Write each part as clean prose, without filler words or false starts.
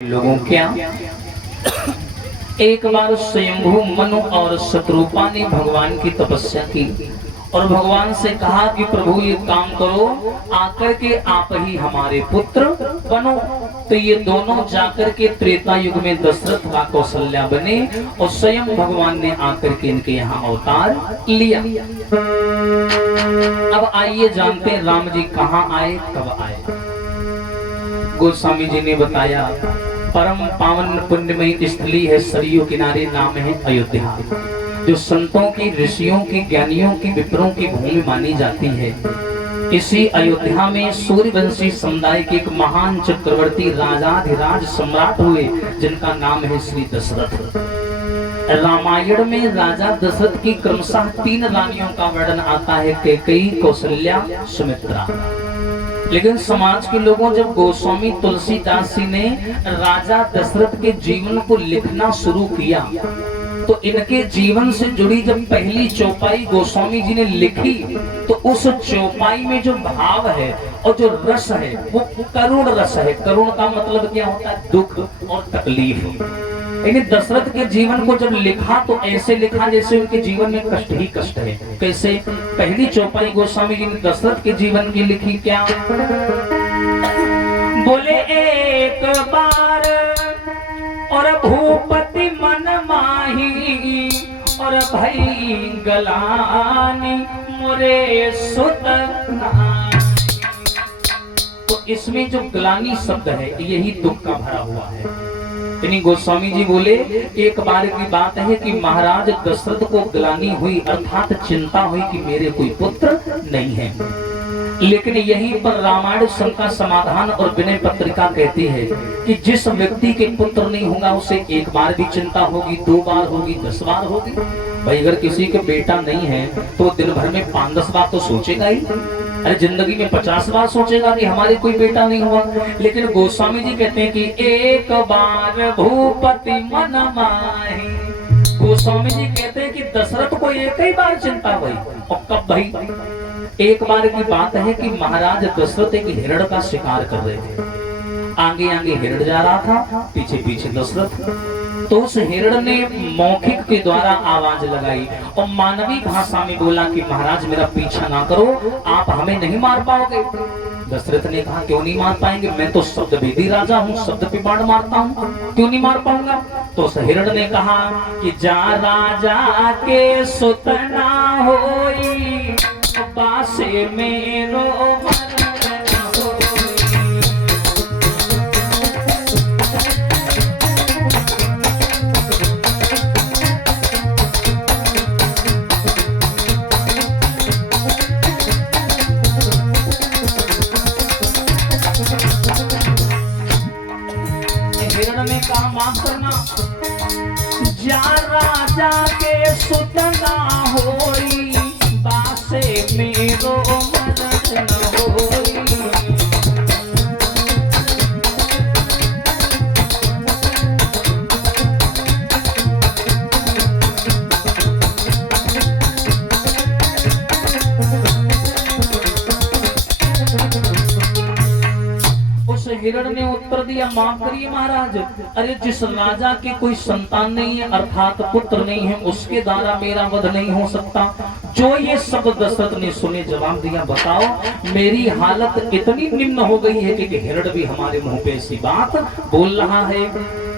लोगों क्या एक बार स्वयंभू मनु और शत्रुपा ने भगवान की तपस्या की और भगवान से कहा कि प्रभु ये काम करो, आकर के आप ही हमारे पुत्र बनो। तो ये दोनों जाकर के त्रेता युग में दशरथ व कौशल्या बने और स्वयं भगवान ने आकर के इनके यहाँ अवतार लिया। अब आइए जानते हैं राम जी कहाँ आए, कब आए। गोस्वामी जी ने बताया परम पावन पुण्यमयी स्थली है, सरयू किनारे, नाम है अयोध्या, जो संतों की, ऋषियों की, ज्ञानियों की, विप्रों की भूमि मानी जाती है। इसी अयोध्या में सूर्यवंशी समुदाय के एक महान चक्रवर्ती राजाधिराज सम्राट हुए, जिनका नाम है श्री दशरथ। रामायण में राजा दशरथ की क्रमशः 3 रानियों का वर्णन आता है, कैकेयी, कौशल्या, सुमित्रा। लेकिन समाज के लोगों, जब गोस्वामी तुलसीदास जी ने राजा दशरथ के जीवन को लिखना शुरू किया, तो इनके जीवन से जुड़ी जब पहली चौपाई गोस्वामी जी ने लिखी, तो उस चौपाई में जो भाव है और जो रस है वो करुण रस है। करुण का मतलब क्या होता है? दुख और तकलीफ। लेकिन दशरथ के जीवन को जब लिखा तो ऐसे लिखा जैसे उनके जीवन में कष्ट ही कष्ट है। कैसे? पहली चौपाई गोस्वामी जी ने दशरथ के जीवन की लिखी क्या? बोले एक बार और भूपति मन माही और भई गलानी मोरे सुत। तो इसमें जो गलानी शब्द है यही दुख का भरा हुआ है। यानी गोस्वामी जी बोले एक बार की बात है कि महाराज दशरथ को ग्लानि हुई, अर्थात चिंता हुई कि मेरे कोई पुत्र नहीं है। लेकिन यहीं पर रामायण संघ का समाधान और विनय पत्रिका कहती है कि जिस व्यक्ति के पुत्र नहीं होगा उसे एक बार भी चिंता होगी, 2 बार होगी, 10 बार होगी। भाई अगर किसी के बेटा नहीं है तो दिन भर में 5-10 बार तो सोचेगा ही। अरे जिंदगी में 50 बार सोचेगा कि हमारे कोई बेटा नहीं हुआ। लेकिन गोस्वामी जी कहते हैं कि एक बार भूपति मन माही। गोस्वामी जी कहते हैं कि दशरथ को एक ही बार चिंता हुई। और कब भाई? एक बार की बात है कि महाराज दशरथ एक हिरण का शिकार कर रहे थे। आगे आगे हिरण जा रहा था, पीछे पीछे दशरथ। तो उस हिरण ने मौखिक के द्वारा आवाज लगाई और मानवीय भाषा में बोला कि महाराज मेरा पीछा ना करो, आप हमें नहीं मार पाओगे। दशरथ ने कहा क्यों नहीं मार पाएंगे, मैं तो शब्द भेदी राजा हूँ, शब्द पे बाण मारता हूँ, क्यों नहीं मार पाऊंगा। तो उस हिरण ने कहा कि जा राजा के सुत ना होई, बासे मेरो माफ करना, जा राजा के सुत ना होई, बासे मेरो मदद न होई। हिरण ने उत्तर दिया माफ करिए महाराज, अरे जिस राजा की कोई संतान नहीं है अर्थात पुत्र नहीं है उसके द्वारा मेरा वध नहीं हो सकता। जो ये सब दशरथ ने सुने जवाब दिया बताओ मेरी हालत इतनी निम्न हो गई है कि हिरण भी हमारे मुंह पे ऐसी बात बोल रहा है।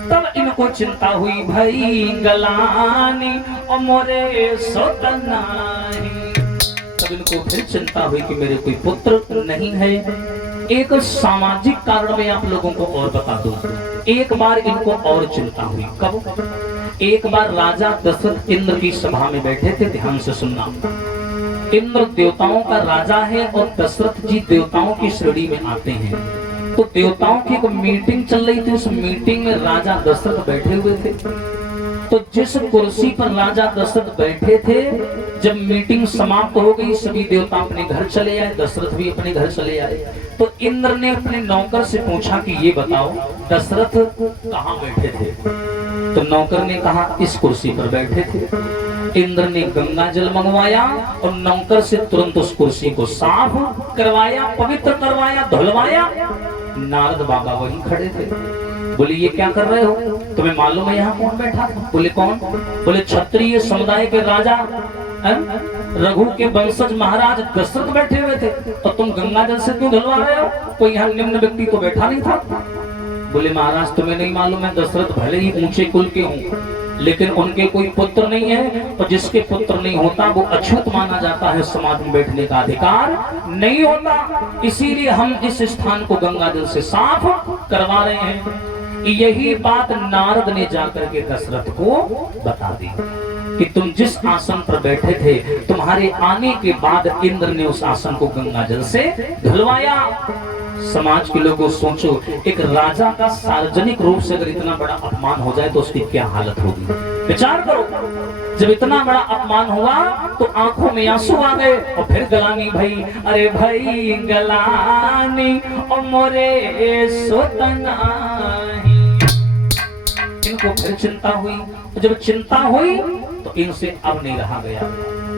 तब इनको चिंता हुई भाई गलानी और मोरे सुत नाही। तब इनको फिर चिंता हुई कि मेरे कोई पुत्र नहीं है। एक सामाजिक कारण में आप लोगों को और बता दूं, एक बार इनको और चिंता हुई। कब? एक बार राजा दशरथ इंद्र की सभा में बैठे थे, ध्यान से सुनना। इंद्र देवताओं का राजा है और दशरथ जी देवताओं की श्रेणी में आते हैं। तो देवताओं की एक मीटिंग चल रही थी, उस मीटिंग में राजा दशरथ बैठे हुए थे। तो जिस कुर्सी पर राजा दशरथ बैठे थे, जब मीटिंग समाप्त हो गई सभी देवता अपने घर चले आए, दशरथ भी अपने घर चले आए। तो इंद्र ने अपने नौकर से पूछा कि ये बताओ दशरथ कहाँ बैठे थे? तो नौकर ने कहा इस कुर्सी पर बैठे थे। इंद्र ने गंगा जल मंगवाया और नौकर से तुरंत उस कुर्सी को साफ करवाया, पवित्र करवाया, धुलवाया। नारद बाबा वहीं खड़े थे। बोले ये क्या कर रहे हो, तुम्हें मालूम है यहाँ कौन बैठा था? बोले कौन? बोले क्षत्रिय समुदाय के राजा रघु के वंशज महाराज दशरथ बैठे हुए थे, और तुम गंगा जल से क्यों धुलवा रहे हो? कोई यहाँ निम्न व्यक्ति तो बैठा नहीं था। बोले महाराज तुम्हें नहीं मालूम है, दशरथ भले ही ऊंचे कुल के हों, लेकिन उनके कोई पुत्र नहीं है, और जिसके पुत्र नहीं होता वो अछूत माना जाता है, समाज में बैठने का अधिकार नहीं होता। इसीलिए हम इस स्थान को गंगा जल से साफ करवा रहे हैं। यही बात नारद ने जाकर के दशरथ को बता दी कि तुम जिस आसन पर बैठे थे, तुम्हारे आने के बाद इंद्र ने उस आसन को गंगा जल से धुलवाया। समाज के लोगों सोचो, एक राजा का सार्वजनिक रूप से अगर इतना बड़ा अपमान हो जाए तो उसकी क्या हालत होगी? विचार करो, जब इतना बड़ा अपमान हुआ तो आंखों में आंसू आ गए, और फिर गलानी भाई, अरे भाई गलानी और मोरे सोतना। इनको फिर चिंता हुई, जब चिंता हुई तो इनसे अब नहीं रहा गया।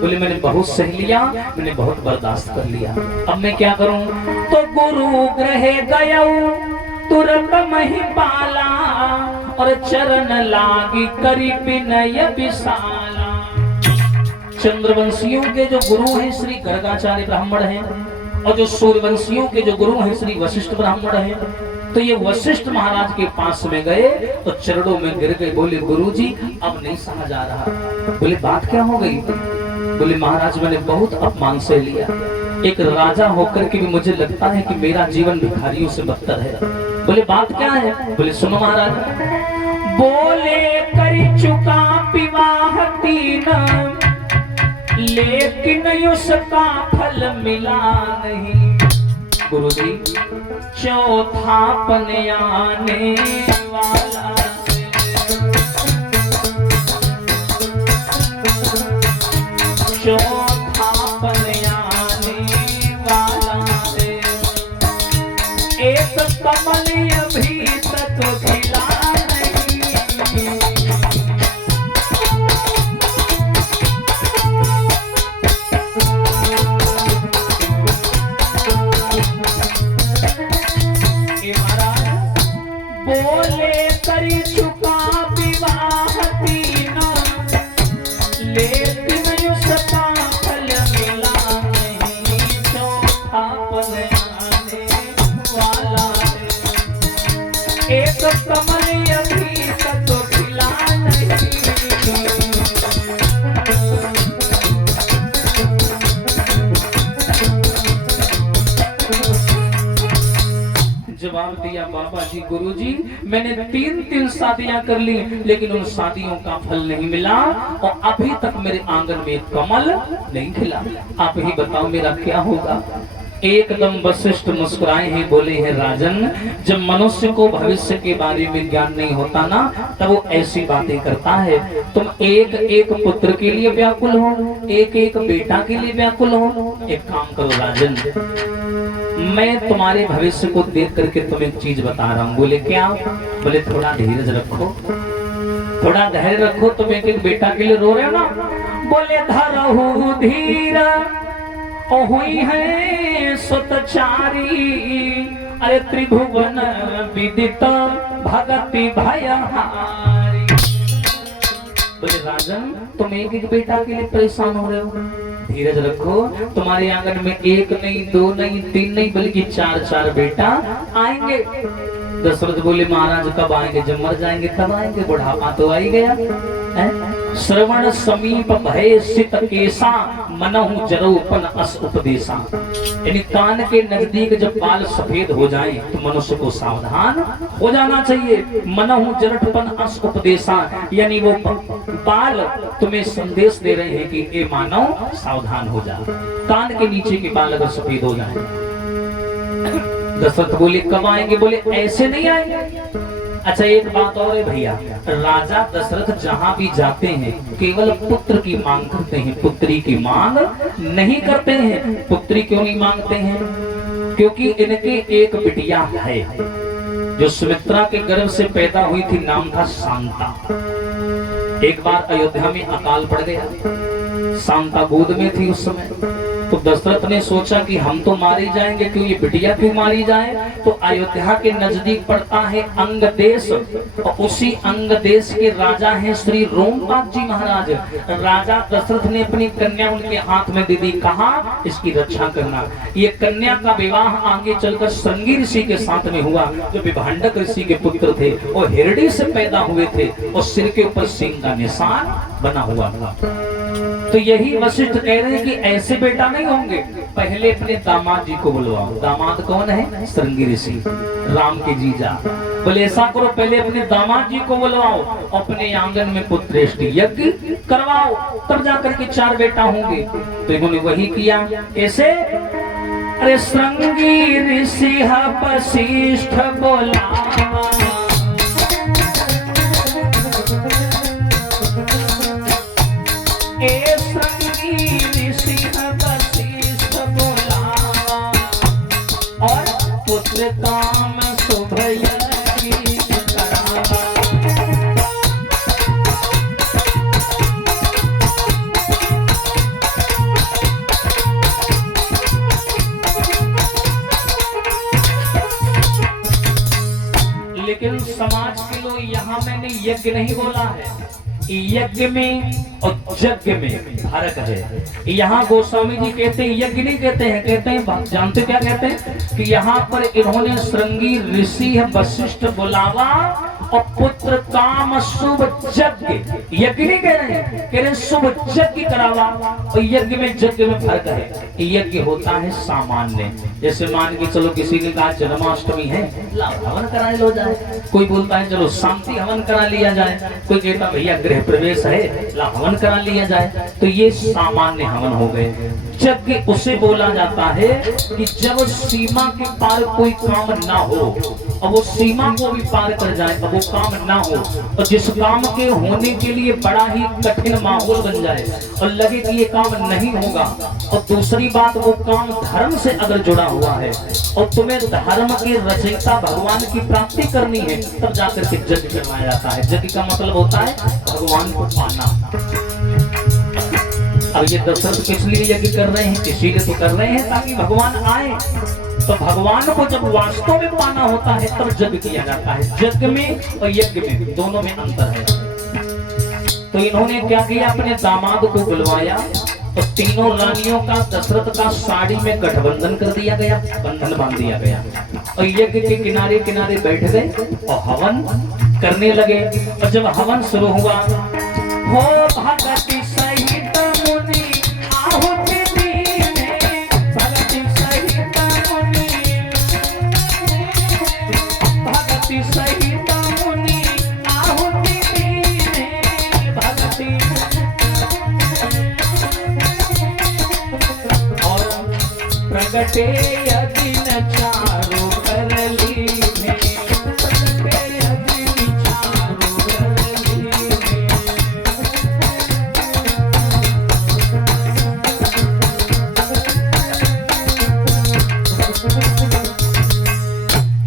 बोले मैंने बहुत सह लिया, मैंने बहुत बर्दाश्त कर लिया, अब मैं क्या करूं? तो गुरु ग्रह गया तुरंत महिपाला, और चरण लागी करी विनय विशाला। चंद्रवंशियों के जो गुरु हैं श्री गर्गाचार्य ब्राह्मण हैं, और जो सूर्यवंशियों के जो गुरु हैं श्री वशिष्ठ ब्राह्मण हैं, तो ये वशिष्ठ महाराज के पास में गए तो चरणों में गिर गए। बोले गुरुजी अब नहीं सहा जा रहा। बोले बात क्या हो गई? बोले महाराज मैंने बहुत अपमान सह लिया, एक राजा होकर के भी मुझे लगता है कि मेरा जीवन भिखारियों से बदतर है। बोले बात क्या है? बोले सुनो महाराज। बोले कर चुका विवाह तीन, लेकिन उसका फल मिला नहीं। गुरुजी चौथा पन आने वाला, चौथा पन आने वाला है, एक कमल अभी तक खिला नहीं। बोले कर चुका विवाह तीन, लेकिन उसका फल मिला नहीं। चौथा पन आने वाला है, एक कमल अभी तक खिला नहीं। जवाब दिया बाबा जी गुरुजी मैंने 3 शादियां कर ली, लेकिन उन शादियों का फल नहीं मिला, और अभी तक मेरे आंगन में कमल नहीं खिला। आप ही बताओ मेरा क्या होगा? एकदम वशिष्ठ मुस्कुराए हैं, बोले हैं राजन, जब मनुष्य को भविष्य के बारे में ज्ञान नहीं होता ना, तब वो ऐसी बातें करता है। तुम एक एक पुत्र के लिए व्याकुल हो, एक एक बेटा के लिए व्याकुल हो। एक काम करो राजन, मैं तुम्हारे भविष्य को देख करके तुम्हें एक चीज बता रहा हूँ। बोले क्या? बोले थोड़ा धीरज रखो, थोड़ा धैर्य रखो। तुम एक एक बेटा के लिए रो रहे हो ना? बोले धरहु धीर हुई है सुतचारी, अरे त्रिभुवन विदित भगति भयहारी। बोले राजन तुम एक एक बेटा के लिए परेशान हो रहे हो, धीरज रखो। तुम्हारे आंगन में 1 नहीं 2 नहीं 3 नहीं बल्कि 4 बेटा आएंगे। दशरथ बोले महाराज कब आएंगे? जब मर जाएंगे तब आएंगे, बुढ़ापा तो आ ही गया है। श्रवण समीप भय सित केसा, मनहु जरोपन अस उपदेशा। यानी कान के नजदीक जब बाल सफेद हो जाएं तो मनुष्य को सावधान हो जाना चाहिए। मनहु जरठपन अस उपदेशा, यानी वो बाल तुम्हें संदेश दे रहे हैं कि ए मानव सावधान हो जा। कान के नीचे के बाल अगर सफेद हो जाए। दशरथ बोले कब आएंगे? बोले ऐसे नहीं आएंगे। अच्छा एक बात और है भैया, राजा दशरथ जहां भी जाते हैं केवल पुत्र की मांग करते हैं, पुत्री की मांग नहीं करते हैं। पुत्री क्यों नहीं मांगते हैं? क्योंकि इनके एक बिटिया है जो सुमित्रा के गर्भ से पैदा हुई थी, नाम था शांता। एक बार अयोध्या में अकाल पड़ गया, शांता गोद में थी उस समय। तो दशरथ ने सोचा कि हम तो मारे जाएंगे, क्यों ये बिटिया क्यों मारी जाए। तो अयोध्या के नजदीक पड़ता है अंग देश, और उसी अंग देश के राजा हैं श्री रोमपाद जी महाराज। राजा दशरथ ने अपनी कन्या उनके हाथ में दे दी, कहा इसकी रक्षा करना। ये कन्या का विवाह आगे चलकर श्रृंगी ऋषि के साथ में हुआ, जो विभांडक ऋषि के पुत्र थे और हिरडी से पैदा हुए थे, और सिर के ऊपर सिंह का निशान बना हुआ था। तो यही वशिष्ठ कह रहे हैं कि ऐसे बेटा नहीं होंगे, पहले अपने दामाद जी को बुलवाओ। दामाद कौन है? श्रृंगी ऋषि, राम के जीजा। बोले ऐसा करो, पहले अपने दामाद जी को बुलवाओ, अपने आंगन में पुत्रेष्टि यज्ञ करवाओ, तब जाकर के 4 बेटा होंगे। तो इन्होंने वही किया। ऐसे अरे श्रृंगी ऋषि वशिष्ठ बोला, और पुत्र काम शुभ यज्ञ करावा। लेकिन समाज के लोग यहाँ मैंने यज्ञ नहीं बोला है, यज्ञ में और यज्ञ में फर्क है। यहाँ गोस्वामी जी कहते हैं यज्ञ नहीं कहते हैं, कहते हैं जानते क्या कहते हैं कि यहाँ पर इन्होंने श्रृंगी ऋषि वशिष्ठ बुलावा और पुत्र काम शुभ यज्ञ, यज्ञ नहीं कह रहे हैं, कह रहे हैं शुभ यज्ञ करावा। और यज्ञ में यज्ञ में फर्क है। यज्ञ होता है सामान्य, जैसे मान के चलो किसी ने कहा जन्माष्टमी है, ला हवन करा लो जाए। कोई बोलता है चलो शांति हवन करा लिया जाए, कोई कहता भैया गृह प्रवेश है, ला हवन करा लिया जाए। तो ये सामान्य हवन हो गए। यज्ञ उसे बोला जाता है कि जब सीमा के पार कोई काम ना हो, और वो सीमा को भी पार कर जाए, अब वो काम ना हो, और जिस काम के होने के लिए बड़ा ही कठिन माहौल बन जाए और लगे कि ये काम नहीं होगा। और दूसरी बात, वो काम धर्म से अगर जुड़ा हुआ है और तुम्हें धर्म के रचयिता भगवान की प्राप्ति करनी है, तब जाकर के यज्ञ करवाया जाता है। यज्ञ का मतलब होता है भगवान को पाना। अब ये दशरथ किस लिए यज्ञ कर रहे हैं? इसीलिए तो कर रहे हैं ताकि भगवान आए। तो भगवान को जब वास्तव में पाना होता है तब यज्ञ किया जाता है। यज्ञ में और यज्ञ में दोनों में अंतर है। तो इन्होंने क्या किया, अपने दामाद को बुलवाया तो तीनों रानियों का दशरथ का साड़ी में गठबंधन कर दिया गया, बंधन बांध दिया गया, और यज्ञ के किनारे किनारे बैठ गए और हवन करने लगे। और जब हवन शुरू हुआ, हो भगति सहित मुनि आहुति दीने, भगति सहित मुनि, भगति सहित मुनि आहुति दीने, भगति। और प्रगटे अदिन चारु कर लीने, प्रगटे अदिन चारु कर लीने।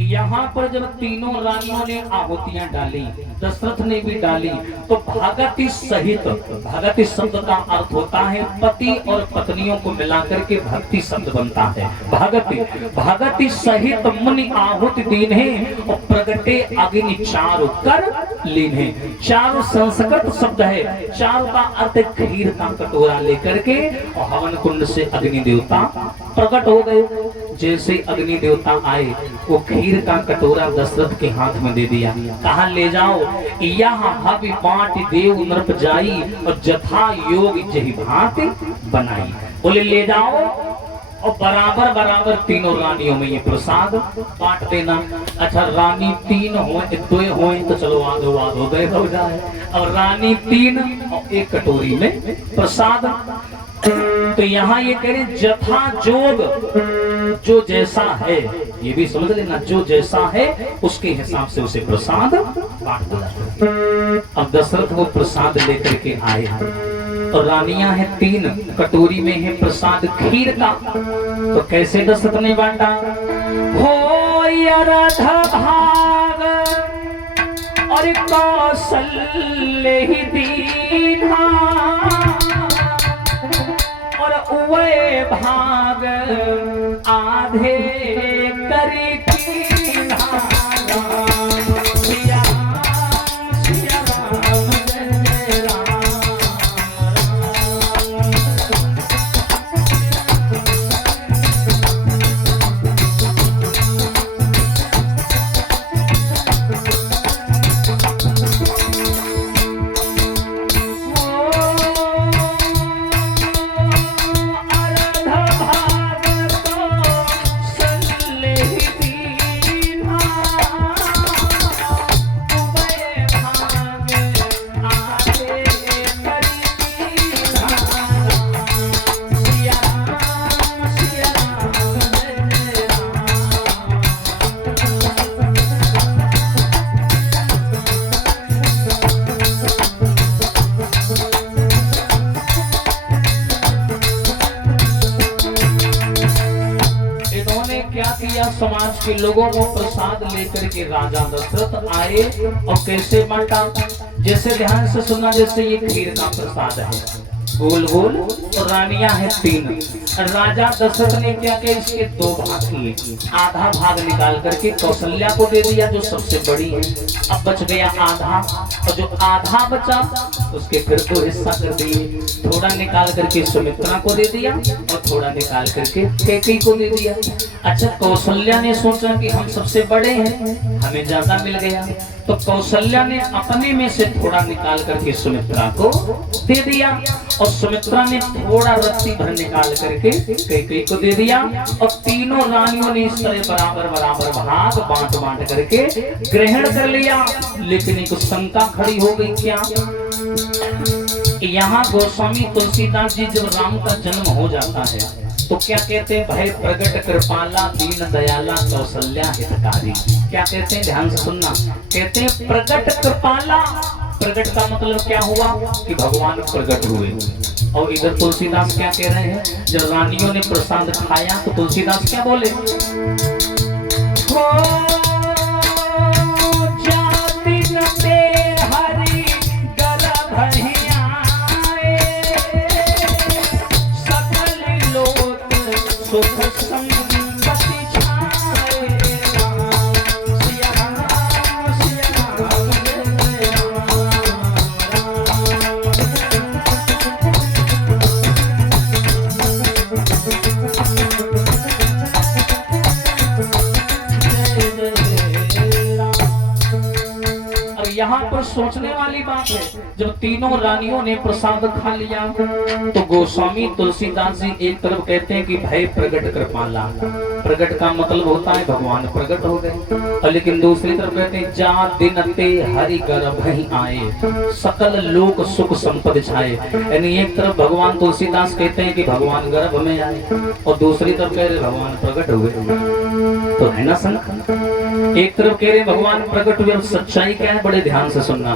यहाँ पर जब तीनों रानियों ने आहुतियां डाली, दशरथ ने भी डाली, तो भागति सहित, भागति शब्द का अर्थ होता है पति और पत्नियों को मिलाकर के भक्ति शब्द बनता है। भागति, भागति सहित मुनि आहुति दीने और प्रगटे अग्नि चारु कर लीने। चारु संस्कृत शब्द है, चारु का अर्थ खीर का कटोरा लेकर के और हवन कुंड से अग्नि देवता प्रकट हो गए। जैसे अग्नि देवता आए, वो खीर का कटोरा दशरथ के हाथ में दे दिया, कहा ले जाओ, यहाँ हवि बाँट देव नृप जाई और जथा योग जहि भांति बनाई। बोले ले जाओ और बराबर बराबर तीनों रानियों में ये प्रसाद बांट देना। अच्छा रानी 3 हो 2 हो तो चलो आधो आधो गए हो जाए, और रानी 3 और 1 कटोरी में प्रसाद। तो यहाँ ये कह रहे जथा जोग, जो जैसा है, ये भी समझ लेना, जो जैसा है उसके हिसाब से उसे प्रसाद बांट दिया। अब दशरथ वो प्रसाद लेकर के आए और रानियां हैं 3, कटोरी में है प्रसाद खीर का। तो कैसे दशरथ ने बांटा, हो राधा भाग और कौशल्य ही दीना, और उवे भाग आधे करी की धारा। सिया राम जय जय राम। समाज के लोगों को प्रसाद लेकर के राजा दशरथ आए और कैसे बांटा, जैसे ध्यान से सुनना, जैसे ये खीर का प्रसाद है गोल गोल और रानियां हैं 3। राजा दशरथ ने क्या किया, इसके 2 भाग किए। आधा भाग निकाल करके कौशल्या को दे दिया जो सबसे बड़ी है, अब बच गया आधा, और जो आधा बचा उसके फिर 2 हिस्सा कर दिए। थोड़ा निकाल करके सुमित्रा को दे दिया और थोड़ा निकाल करके कैकेयी को दे दिया। अच्छा, कौशल्या ने सोचा कि हम सबसे बड़े हैं, हमें ज्यादा मिल गया, तो कौशल्या ने अपने में से थोड़ा निकाल करके सुमित्रा को दे दिया, और सुमित्रा ने थोड़ा रत्ती भर निकाल करके कैकेयी को दे दिया, और तीनों रानियों ने इस तरह बराबर बराबर भाग बांट बांट करके ग्रहण कर लिया। लेकिन एक शंका खड़ी हो गई, क्या? यहाँ गोस्वामी तुलसीदास जी जब राम का जन्म हो जाता है तो क्या कहते हैं, भय प्रगट कृपाला दीन दयाला कौशल्या हितकारी। क्या कहते हैं, ध्यान से सुनना, कहते हैं प्रगट कृपाला। प्रगट का मतलब क्या हुआ कि भगवान प्रकट हुए। और इधर तुलसीदास क्या कह रहे हैं, जब रानियों ने प्रसाद खाया तो तुलसीदास क्या बोले, यहाँ पर सोचने वाली बात है, जब तीनों रानियों ने प्रसाद खा लिया तो गोस्वामी तुलसीदास जी एक तरफ कहते हैं कि भय प्रगट कृपाला। प्रगट का मतलब होता है भगवान प्रकट हो गए, और लेकिन दूसरी तरफ कहते हैं जा दिन ते हरि गर्भ ही आए सकल लोक सुख संपद छाए। यानी एक तरफ भगवान तुलसीदास कहते हैं कि भगवान गर्भ में आए, और दूसरी तरफ कह रहे भगवान प्रकट हुए, तो है ना संग। एक तरफ कह रहे भगवान प्रकट हुए, सच्चाई क्या है, बड़े ध्यान से सुनना।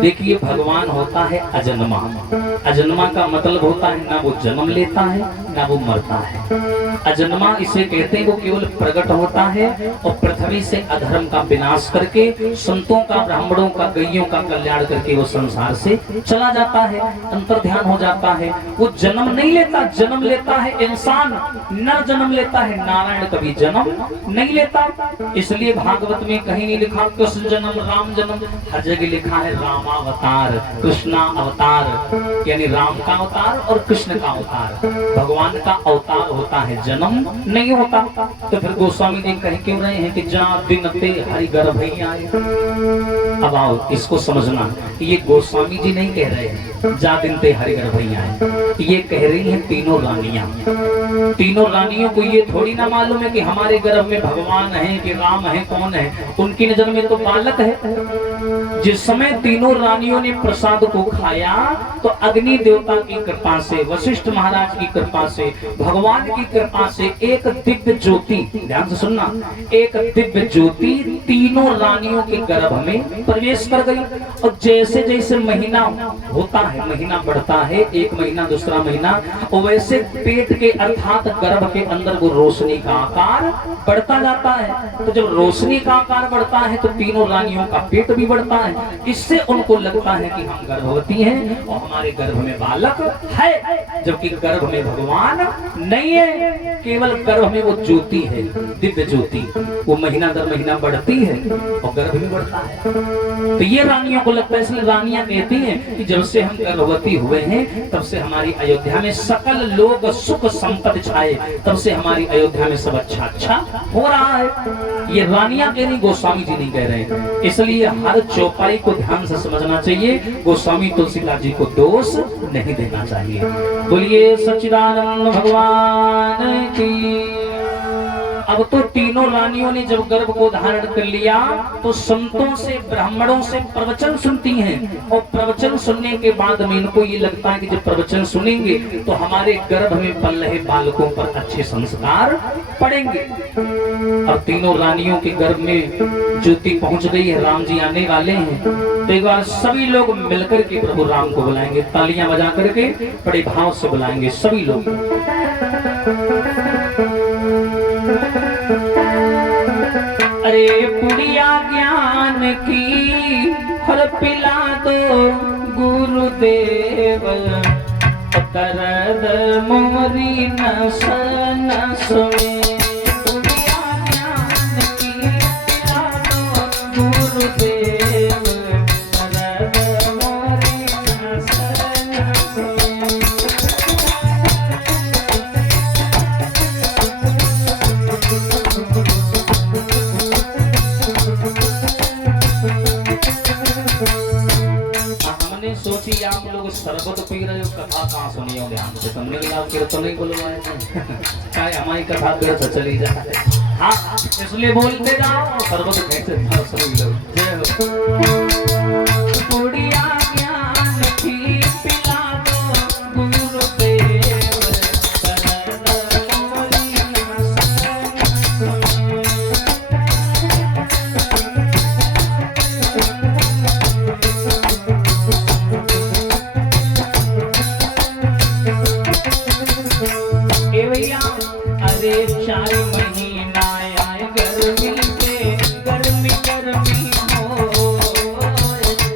देखिए, भगवान होता है अजन्मा। अजन्मा का मतलब होता है ना वो जन्म लेता है ना वो मरता है। अजन्मा इसे कहते हैं, वो केवल प्रकट होता है और पृथ्वी से अधर्म का विनाश करके संतों का, ब्राह्मणों का, गैयों का कल्याण करके वो संसार से चला जाता है, अंतर ध्यान हो जाता है। वो जन्म नहीं लेता, जन्म लेता है इंसान, नर जन्म लेता है, नारायण कभी जन्म नहीं लेता। इसलिए भागवत में कहीं नहीं लिखा कृष्ण जन्म राम जन्म, हर जगह लिखा है रामावतार, कृष्णा अवतार, यानी राम का अवतार और कृष्ण का अवतार। भगवान का अवतार होता है, जन्म नहीं होता। तो फिर गोस्वामी जी कह क्यों रहे हैं कि जा दिन ते हरि गर्भ ही आए। अब आओ इसको समझना, ये गोस्वामी जी नहीं कह रहे हैं जा दिन ते हरि गर्भ ही आए, ये कह रही हैं तीनों रानियां। तीनों रानियों को ये थोड़ी ना मालूम है कि हमारे गर्भ में भगवान है कि राम है, कौन है, उनकी नजर में तो बालक है। जिस समय तीनों रानियों ने प्रसाद को खाया तो अग्नि देवता की कृपा से, वशिष्ठ महाराज की कृपा से, भगवान की कृपा से एक दिव्य ज्योति, ध्यान से सुनना, एक दिव्य ज्योति तीनों रानियों के गर्भ में प्रवेश कर गई। और जैसे जैसे महीना होता है, महीना बढ़ता है, एक महीना दूसरा महीना, वैसे पेट के अर्थात गर्भ के अंदर वो रोशनी का आकार बढ़ता जाता है। तो जब रोशनी का आकार बढ़ता है तो तीनों रानियों का पेट भी बढ़ता है। इससे उनको लगता है कि हम गर्भवती हैं और हमारे गर्भ में बालक है, जबकि गर्भ में भगवान नहीं है, केवल गर्भ में वो ज्योति है, दिव्य ज्योति। वो महीना दर महीना बढ़ती है और गर्भ भी बढ़ता है। तो ये रानियों को लगता है, इसलिए रानियां कहती हैं कि जब से हम गर्भवती हुए हैं तब से हमारी अयोध्या में सकल लोग सुख संपत्ति छाए, तब से हमारी अयोध्या में सब अच्छा अच्छा हो रहा है। ये रानियां कह रही, गोस्वामी जी नहीं कह रहे। इसलिए हर चौपाई को ध्यान से समझना चाहिए, गोस्वामी तुलसीदास जी को दोष नहीं देना चाहिए। बोलिए सच्चिदानंद भगवान की। अब तो तीनों रानियों ने जब गर्भ को धारण कर लिया तो संतों से, ब्राह्मणों से प्रवचन सुनती हैं, और प्रवचन सुनने के बाद में इनको ये लगता है कि जब प्रवचन सुनेंगे तो हमारे गर्भ में पल रहे बालकों पर अच्छे संस्कार पड़ेंगे। और तीनों रानियों के गर्भ में ज्योति पहुंच गई है, राम जी आने वाले हैं। तो एक बार सभी लोग मिलकर के प्रभु राम को बुलाएंगे, तालियां बजा करके बड़े भाव से बुलाएंगे सभी लोग। अरे पुड़िया ज्ञान की फल पिला दो गुरुदेव, दर्द मोरी नस नस में। पुड़िया ज्ञान की पिला दो गुरुदेव, दर्द मोरी नस नस में। सोची आप लोग शरबत पी रहे हो, कथा कहाँ सुनी हो ध्यान से, तुमने भी आप कीर्तन नहीं बुलवाए क्या हमारी कथा व्यर्थ चली जाए। हाँ, इसलिए बोलते जाओ और शरबत कैसे सुनी लो। जय हो। पुड़िया ज्ञान की पिला दो गुरुदेव, दर्द मोरी नस नस में। अरे 4 महीना आए गर्मी पे, गर्मी गर्मी हो।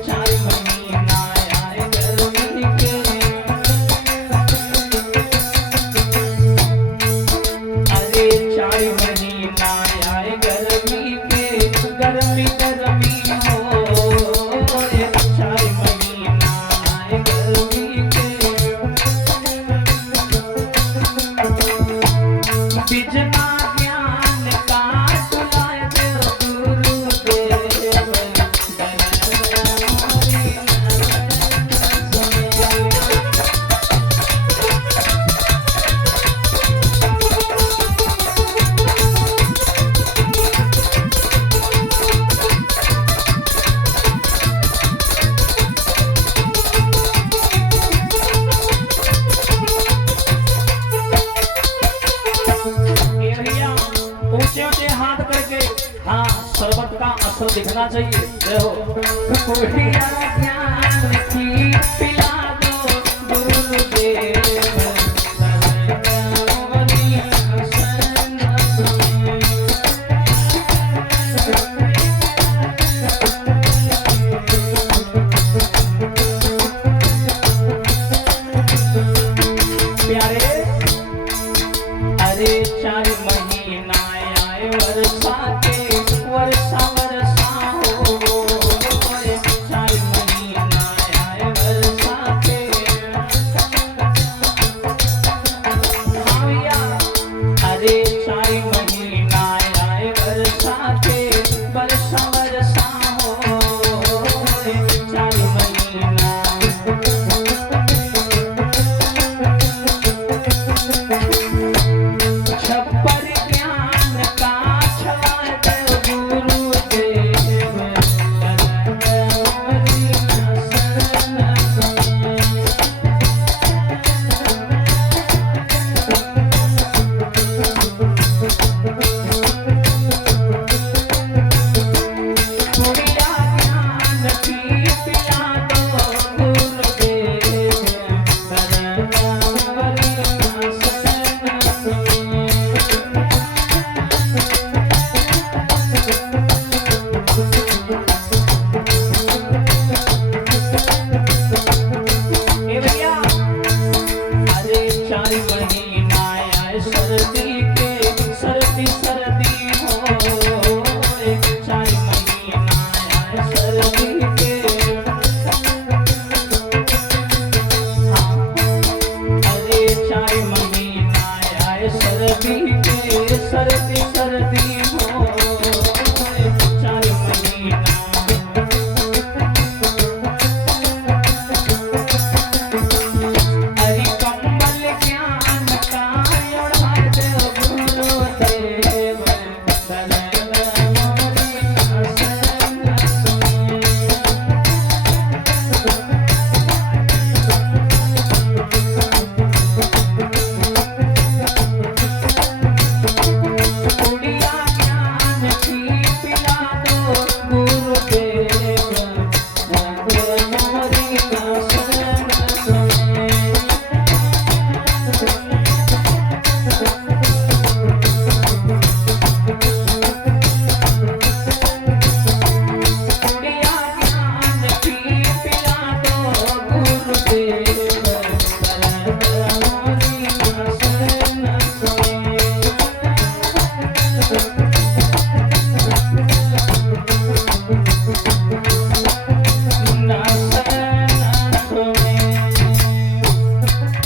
4 महीना आए गर्मी पे, अरे 4 महीना आए गर्मी पे, गर्मी गर्मी हो। 4 महीना आए गर्मी पे, बिजना ज्ञान का सुनाए दो गुरुदेव, ऊंचे ऊंचे हाथ करके, हाँ, शरबत का असर दिखना चाहिए। जय हो। पुड़िया ज्ञान की पिला दो गुरुदेव, दर्द मोरी नस नस में। प्यारे, अरे 4 महीना आए वर्षा के, वर्षा वर्षा हो। 4 महीना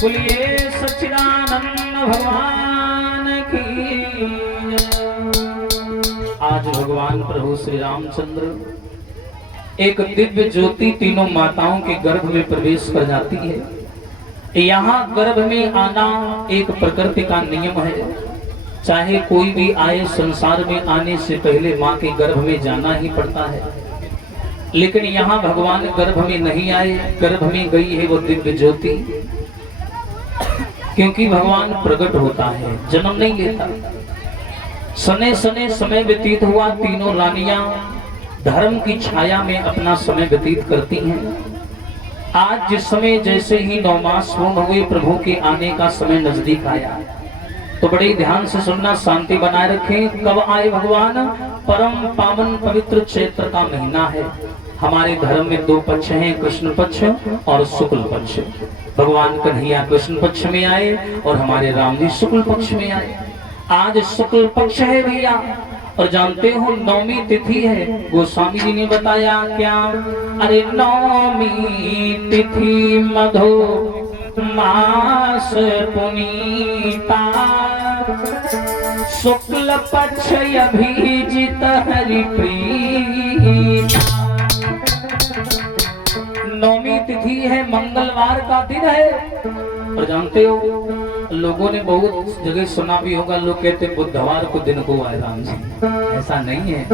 बोलिए सच्चिदानंद भगवान की। आज भगवान प्रभु श्री रामचंद्र एक दिव्य ज्योति तीनों माताओं के गर्भ में प्रवेश कर जाती है। यहाँ गर्भ में आना एक प्रकृति का नियम है। चाहे कोई भी आए, संसार में आने से पहले माँ के गर्भ में जाना ही पड़ता है। लेकिन यहाँ भगवान गर्भ में नहीं आए, गर्भ में गई है वो दिव्य ज्योति। क्योंकि भगवान प्रकट होता है, जन्म नहीं लेता। सने सने समय व्यतीत हुआ, तीनों रानियां धर्म की छाया में अपना समय व्यतीत करती हैं। आज जिस समय जैसे ही 9 मास पूर्ण हुए, प्रभु के आने का समय नजदीक आया, तो बड़े ध्यान से सुनना, शांति बनाए रखें। कब आए भगवान? परम पावन पवित्र चैत्र का महीना है। हमारे धर्म में 2 पक्ष हैं, कृष्ण पक्ष और शुक्ल पक्ष। भगवान कन्हैया कृष्ण पक्ष में आए और हमारे राम जी शुक्ल पक्ष में आए। आज शुक्ल पक्ष है भैया, और जानते हो 9वीं तिथि है। गोस्वामी जी ने बताया क्या? अरे 9वीं तिथि मधु मास पुनीता, शुक्ल पक्ष अभिजित हरिप्रीता। 9वीं तिथि है, मंगलवार का दिन है। और जानते हो, लोगों ने बहुत जगह सुना भी होगा, लोग कहते बुधवार को दिन को आए राम जी। ऐसा नहीं है।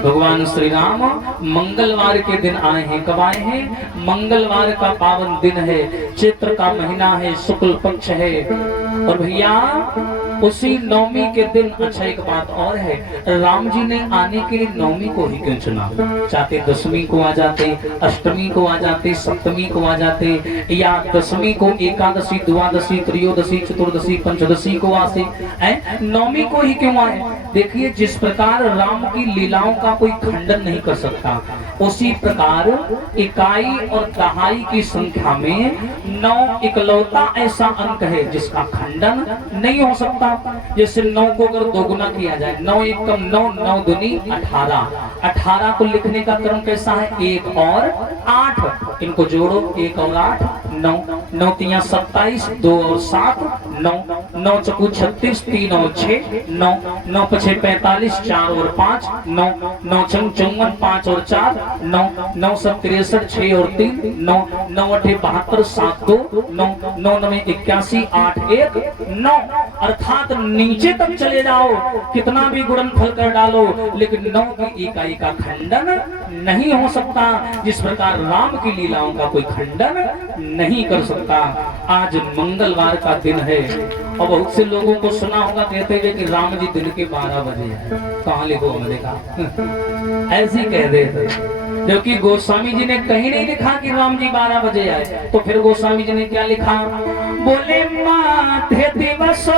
भगवान श्री राम मंगलवार के दिन आए हैं। कब आए हैं? मंगलवार का पावन दिन है, चैत्र का महीना है, शुक्ल पक्ष है। और भैया उसी 9वीं के दिन, अच्छा एक बात और है, राम जी ने आने के लिए 9वीं को ही क्यों चुना? चाहते 10वीं को आ जाते, अष्टमी को आ जाते, सप्तमी को आ जाते, या 10वीं को एकादशी, द्वादशी, त्रयोदशी, चतुर्दशी, पंचदशी को आते, 9वीं को ही क्यों आए? देखिए, जिस प्रकार राम की लीलाओं का कोई खंडन नहीं कर सकता, उसी प्रकार इकाई और दहाई की संख्या में 9 इकलौता ऐसा अंक है जिसका खंडन नहीं हो सकता। जैसे 9 को अगर दोगुना किया जाए, 9 एकम 9, 9 दूनी 18। 18 को लिखने का क्रम कैसा है? 1 और 8। इनको जोड़ो, 1 और 8 9, 9 तिया 27, 2 और 7 9, 9 चकू 36, 3 और 6 9, 9 पछे 45, 4 और 5 9, 9 छंग 54, 5 और 4 9, 9 सब 63, 6 और 3 9, 9 अठे 72, 7 2 9, 9 नवे 81, 8 1 9। अर्थात नीचे तक चले जाओ, कितना भी गुणनफल कर डालो, लेकिन 9 की इकाई का खंडन नहीं हो सकता। जिस प्रकार राम की लीलाओं का कोई खंडन नहीं कर सकता। आज मंगलवार का दिन है, और बहुत से लोगों को सुना होगा कहते हुए कि राम जी दिन के 12 बजे है। कहाँ लिखो हमने कहा ऐसी कह रहे थे, क्योंकि गोस्वामी जी ने कहीं नहीं लिखा कि राम जी 12 बजे आए। तो फिर गोस्वामी जी ने क्या लिखा? बोले माथे दिवस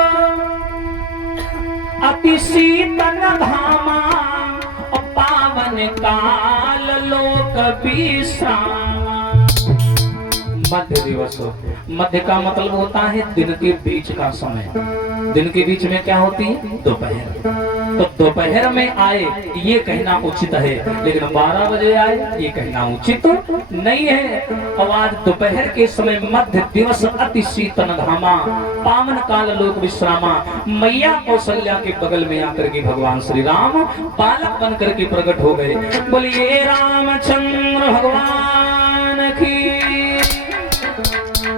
अति शीतल धामा, पावन काल लोक विश्राम। मध्य दिवस, मध्य का मतलब होता है दिन के बीच का समय। दिन के बीच में क्या होती है? दोपहर। तो दोपहर में आए ये कहना उचित है, लेकिन 12 बजे आए ये कहना उचित नहीं है। अब आज दोपहर के समय मध्य दिवस अति शीतल धामा, पावन काल लोक विश्रामा। मैया कौशल्या के बगल में आकर के भगवान श्री राम बालक बन करके प्रकट हो गए। बोलिए रामचंद्र भगवान की।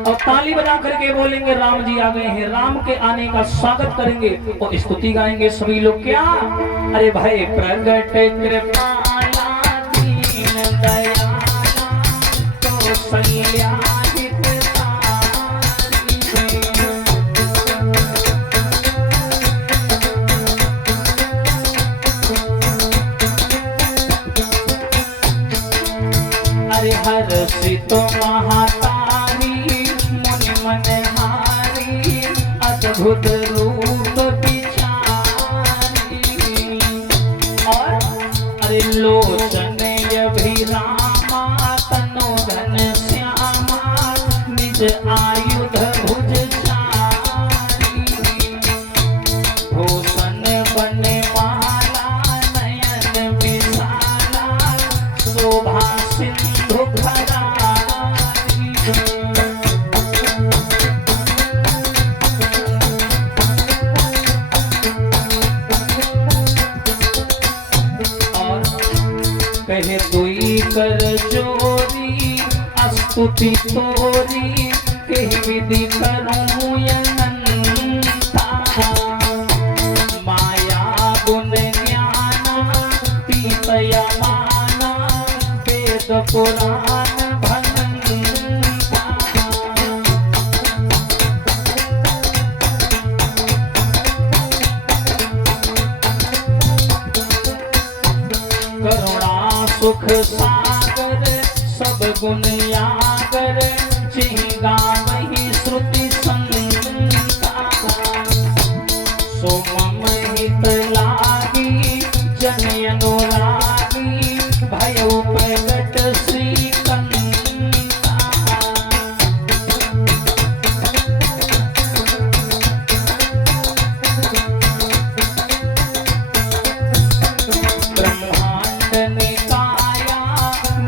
और ताली बजा करके बोलेंगे राम जी आ गए हैं। राम के आने का स्वागत करेंगे और स्तुति गाएंगे सभी लोग। क्या? अरे भाई, प्रगट कृपाला दीन दयाला कौशल्या हर्षित महातारी मुनि मनहारी अद्भुत रूप बिचारी। और अरे लोचन अभिरामा तनो धन श्यामा निज आयुध भुज चारी। भूषण बने माला नयन विशाला शोभा सिंधु भरारी। तोरी स्तुति तोरी के विधि करूं अनंता माया गुण ज्ञान पीतया माना वेद पुराण भनंता करुणा सुख सागर सब गुण यागर चिंगा वही श्रुति संता सो मम हित लागी जन अनुरागी भयउ प्रगट श्रीकंता ब्रह्मांड निकाया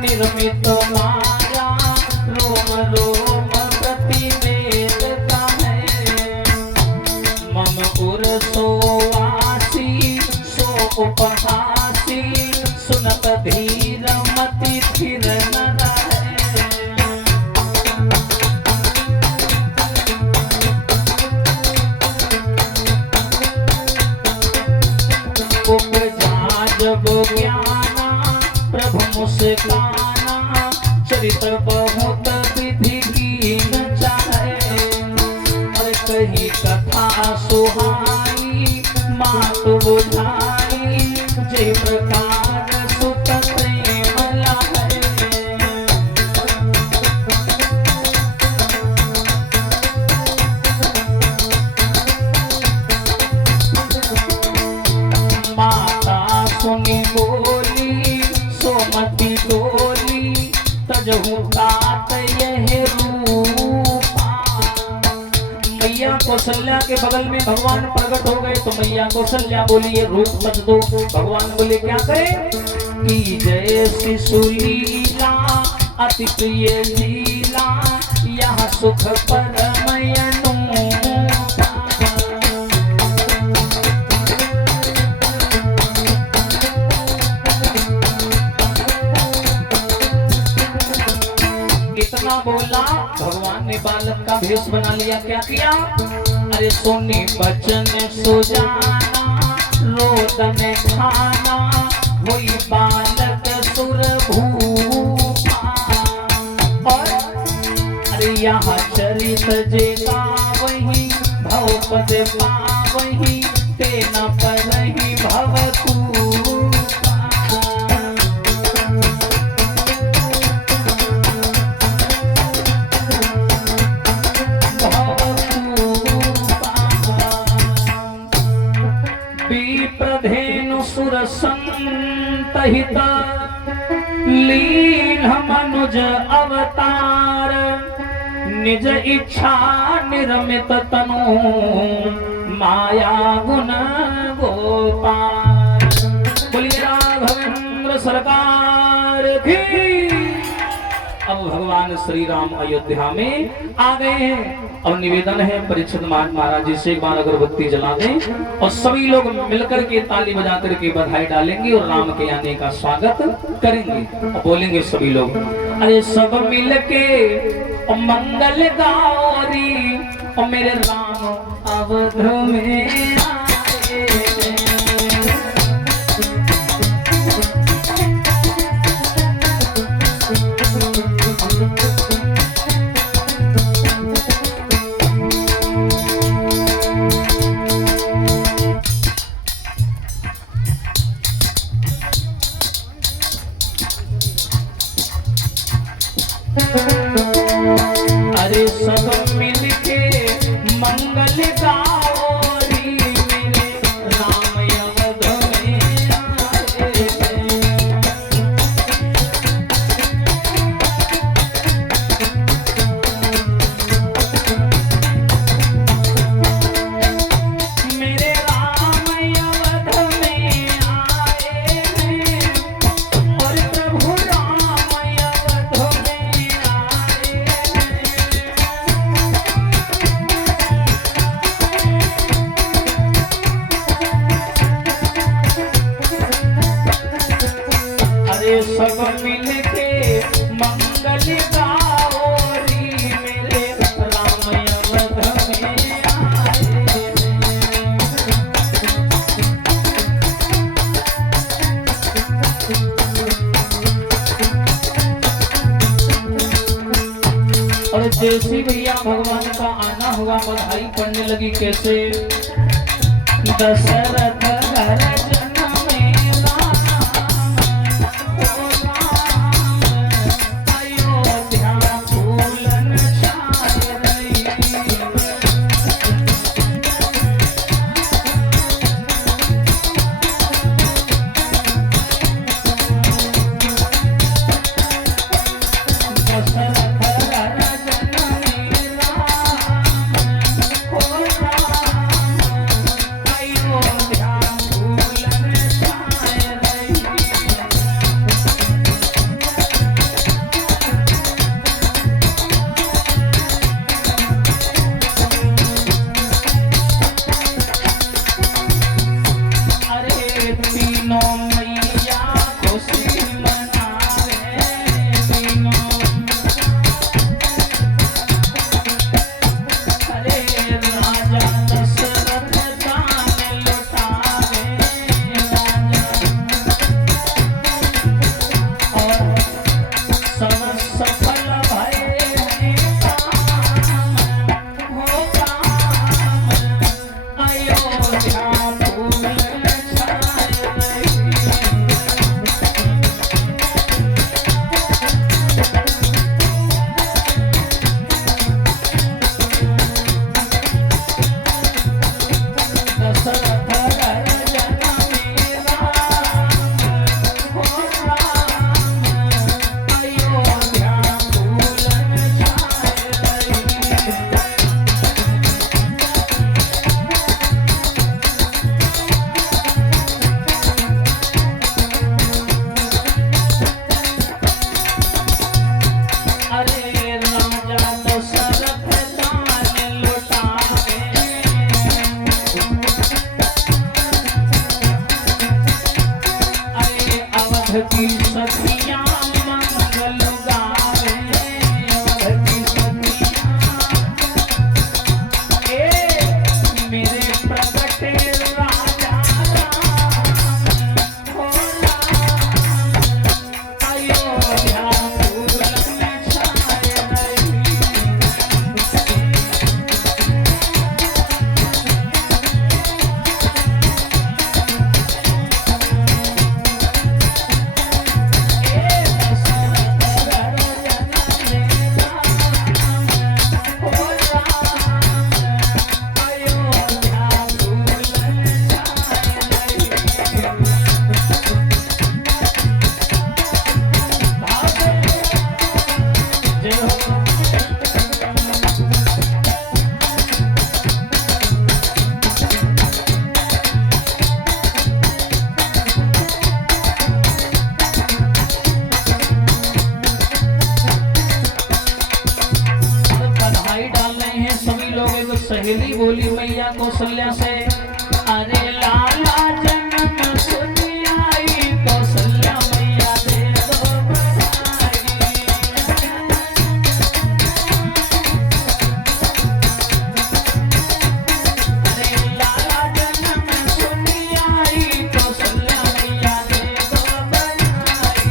निर्मित माया रोम रोम प्रतिवेदता है मम उर सोवासी सो उपहासी सुनत धीर मति फिर न रहे उपजा जब ज्ञाना प्रभु मुस्काना चरित्र बहुत विधि की न चाहे और कही कथा सुहाई मात बुझाई जे प्रकार सुत प्रेम लाए माता सुनी बोली सोमती डोली तजहु तात यह रूपा मैया कौशल्या के बगल में भगवान प्रकट हो गए तो मैया कौशल्या बोली ये रूप मत दो भगवान बोले क्या करें कि जय शिशुलीला अति प्रिय लीला यह सुख परमयनु इतना बोला भगवान ने बालक का भेष बना लिया क्या किया अरे सोने बचन सुजाना रोदन खाना हुई बालक सुर भूपा और अरे यहाँ चरित जेगा वही भवपद पावही तेना पर ही भवकूपा विप्रधेनु सुर संतहित लीन मनुज अवतार निज इच्छा निर्मित तनु माया गुण गोपाल बोलिए राघवेंद्र सरकार की। अब भगवान श्री राम अयोध्या में आ गए हैं और निवेदन है परीक्षित महाराज जी से एक बार अगरबत्ती जला दें और सभी लोग मिलकर के ताली बजा करके बधाई डालेंगे और राम के आने का स्वागत करेंगे और बोलेंगे सभी लोग अरे सब मिलके और मंगल गौरी और मेरे राम अवध में आए अरे सब मिलके मंगल गौरी मेरे राम अवध में आए मेरे राम अवध में आए और प्रभु राम अवध में आए और जैसे भैया भगवान का आना हुआ बधाई पढ़ने लगी कैसे दशरथ घर जनमे अयोध्या फूलन छाय रही। की सखियां मंगल गावे, अवध की सखियां मेरे प्रगटे राजा राम हो अयोध्या फूलन छाय रही। सहेली बोली मैया कौशल्या से, अरे लाला जन्म सुनी आई कौशल्या मैया दे दो बधाई। अरे लाला जन्म सुनी आई कौशल्या मैया दे दो बधाई।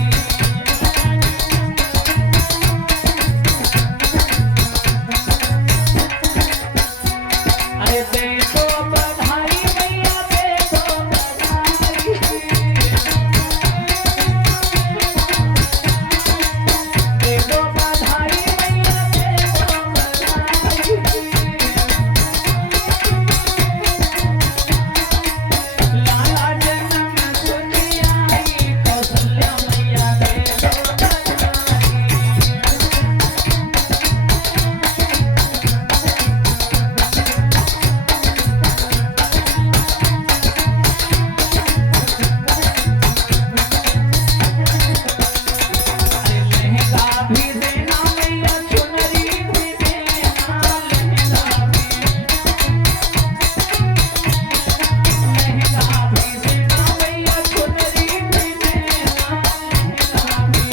अरे देखो बधाई मैया देखो बधाई, देखो बधाई मैया देखो बधाई। लाला जन्म सुनी आई कौशल्या मैया देखो बधाई। भी देना मैया चुनरी भी देना, लहंगा भी देना मैया चुनरी भी देना, लहंगा भी।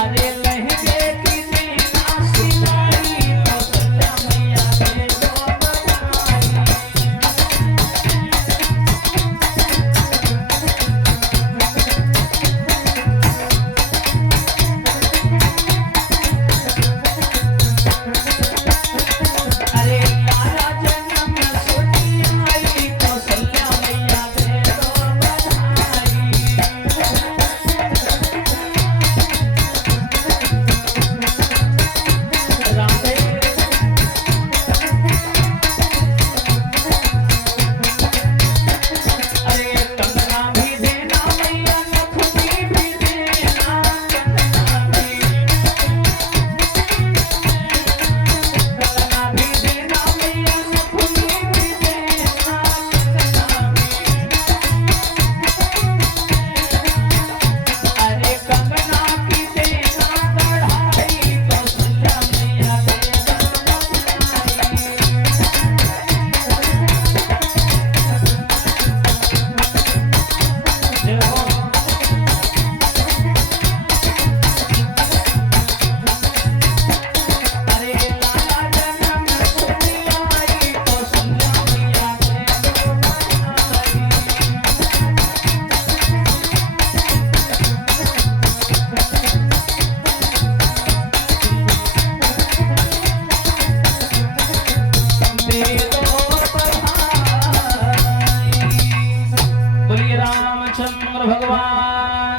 अरे लहंगे की देना सिलाई कौशल्या मैया दे दो बधाई।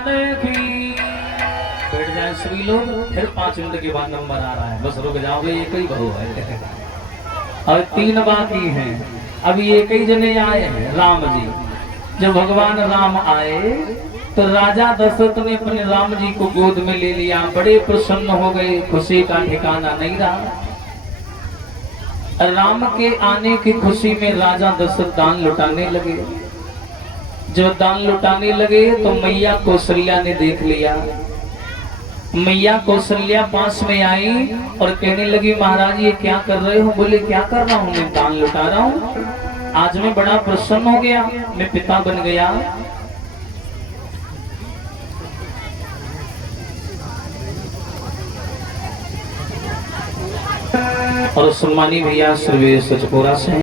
देखी। बैठ जाए सभी लोग, फिर 5 मिनट के बाद नंबर आ रहा है, बस रुक जाओ, एक ही बहू है और 3 बाकी हैं। अभी एक ही जने आए हैं, राम जी। जब भगवान राम आए तो राजा दशरथ ने अपने राम जी को गोद में ले लिया, बड़े प्रसन्न हो गए, खुशी का ठिकाना नहीं रहा। राम के आने की खुशी में राजा दशरथ दान लुटाने लगे। जब दान लुटाने लगे तो मैया कौशल्या ने देख लिया। मैया कौशल्या पास में आई और कहने लगी, महाराज ये क्या कर रहे हो? बोले क्या कर रहा हूँ, मैं दान लुटा रहा हूँ। आज मैं बड़ा प्रसन्न हो गया, मैं पिता बन गया। और सम्मानी भैया सर्वेश चकोरा से